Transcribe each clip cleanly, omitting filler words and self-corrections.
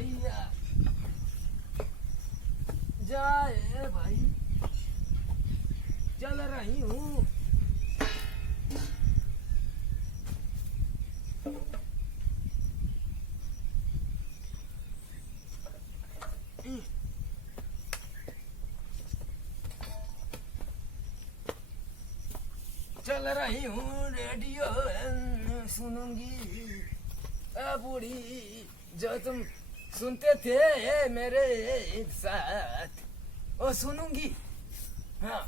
भैया जाए भाई, चल रही हूँ। चल रही हूँ रेडियो सुनूंगी। बूढ़ी जो तुम सुनते थे मेरे साथ वो सुनूंगी। हाँ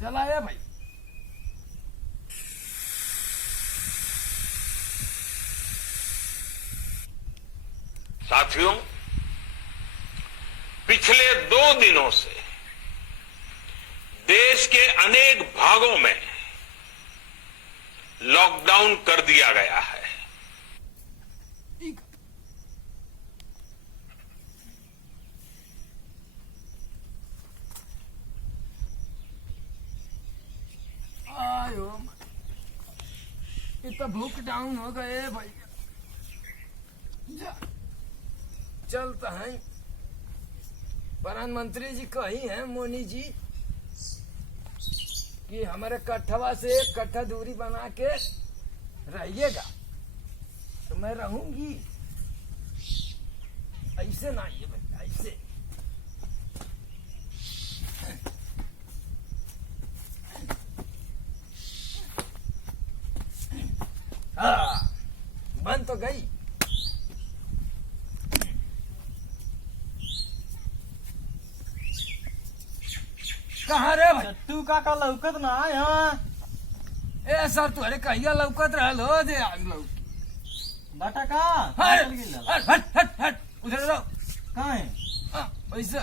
चलाया भाई। साथियों, पिछले 2 दिनों से देश के अनेक भागों में लॉकडाउन कर दिया गया है। आयो इतना भूख डाउन हो गए भाई। चलता है। प्रधानमंत्री जी कही हैं मोनी जी कि हमारे कट्ठवा से 1 कट्ठा दूरी बना के रहिएगा, तो मैं रहूंगी। ऐसे ना ये भाई, ऐसे हाँ बन तो गई। कहाँ रे भाई? चट्टू काका लौकत ना यहाँ। ए सर तुम्हारे कहिया लौकत रहल हो जे आज लौक। बाटा का हट हट हट हट उधर रहो। कहाँ है? हाँ वैसे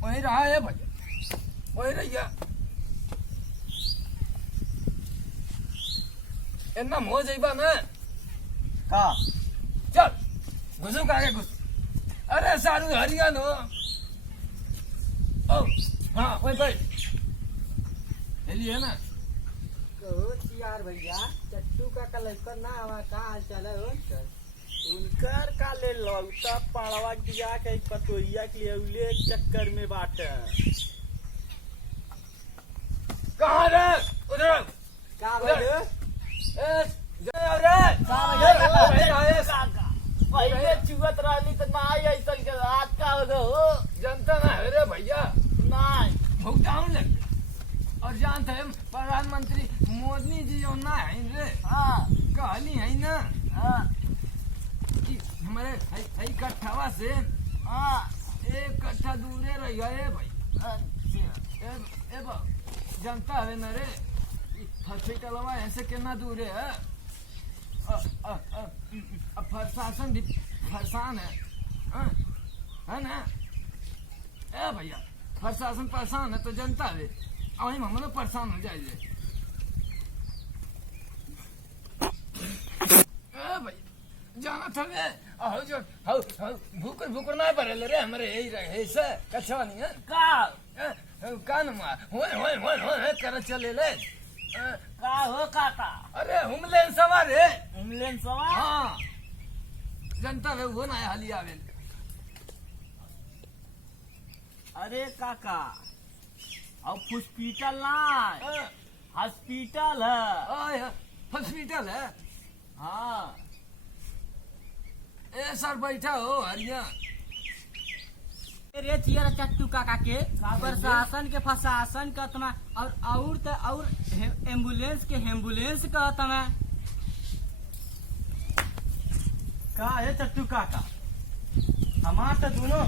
वहीं रहा है भाई, वहीं रहिया। इतना हो जाइबा ना का चल घुसू काके घुस। अरे सारू हरिया नो। ओ हाँ वही भाई है ना। यार भैया चट्टू काका लौकत ना हवा का हाल चाल है? उनकर का ले लौटा पड़वा किया के पतोहिया के लिए उले चक्कर में बाटे। कहाँ रे? उधर का उधर। भाई ए जय रे पहले चुगत रहली तो ना ऐसा के आज का हो जनता ना है रे भैया। नहीं भूख डाउन लग गया। और जानते हैं प्रधानमंत्री मोदी जी जो ना है रे, हाँ कहली है ना हाँ कि हमारे कट्ठावा से हाँ 1 कट्ठा दूरे रही है भाई। अच्छा ए बा जनता है ना रे, हॉस्पिटलवा ऐसे कितना दूर है। प्रशासन भी परेशान है, हाँ? है ना? ए भैया प्रशासन परेशान है तो जनता है वही हम लोग परेशान हो जाए। भाई जाना था रे जो भूकर भूकर ना पड़े रे हमारे यही रहे ऐसा कछवा नहीं है का नुमा होए कर चले ले का हो काका? अरे हुमलेन सवार है। एम्बुलेंस सवार? हाँ जनता वे वो ना हाली आवे। अरे काका अब हॉस्पिटल ना हॉस्पिटल है। हॉस्पिटल है। हाँ ए सर बैठा हो हरिया। रे चियर चट्टू काका के प्रशासन के प्रशासन का तना और एम्बुलेंस के एम्बुलेंस का तना का है चट्टू काका? हमार तो दोनों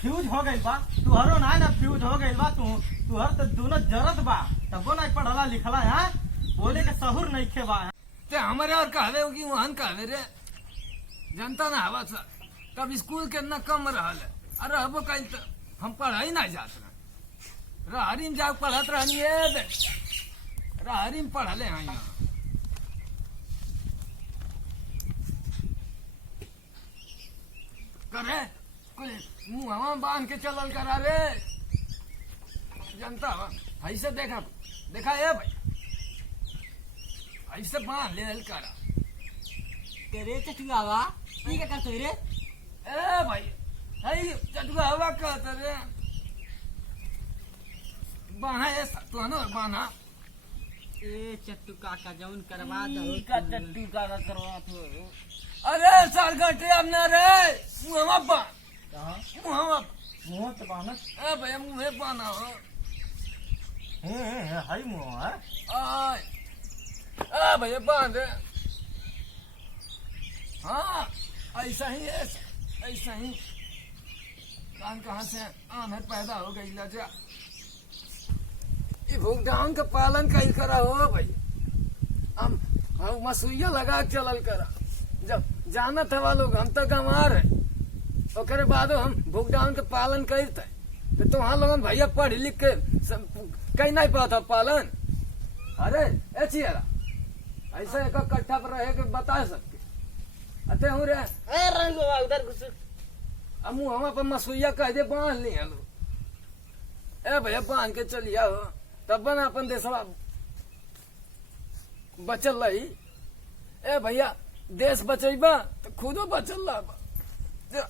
फ्यूज हो गई बा, तुहरो ना ना फ्यूज हो गई बा। तुहर तो दोनों जरत बा, तबो ना पढ़ला लिखला है, बोले के सहूर नहीं खे बा। ते हमारे और कहवे होगी वहां कहवे रे जनता ना हवा सा तब स्कूल के ना कम रहल है। अरे अब कहीं तो हम पढ़ाई ना जात रहे रहरी में जाके पढ़त रहनी रहरी में पढ़ले हैं यहाँ। करे कुछ मुँह बांध के चलल करा रे जनता ऐसे देखा देखा ये भाई ऐसे बांध ले करा तेरे चटुआवा ये क्या करते रे? ए भाई हई चटुआ हवा कहते रे बाना ये तो ना बाना ए चट्टू काका जौन करवा दो का चट्टू का करवा तो अरे साल घंटे अब ना रे मुहम्मा बा कहाँ मुहम्मा मुँह तो बाना ए भाई मुहे बाना हो हाई मुँह है आय ए भाई बांध हाँ ऐसा ही ऐसा ही कान कहाँ से आनर पैदा हो गई लजा ये भूखडाउन का पालन कहीं करा हो भाई हम मसुइया लगा के चलल करा जब जानत हवा लोग हम तो गंवार है ओकरे बाद हम भूखडाउन के पालन करते तो तुहां लोगन भैया पढ़ लिख के कहीं नहीं पाता पालन अरे ए चियरा ऐसा एक कट्ठा पर रहे के बता सकते अते हूँ रे ए रंग उधर घुस अमू हम अपन मसुइया कह दे बांध लिया लो ए भैया बांध के चलिया हो तब बना अपन देशवा बचल रही ए भैया देश बचेबा तो खुदो बचल रहा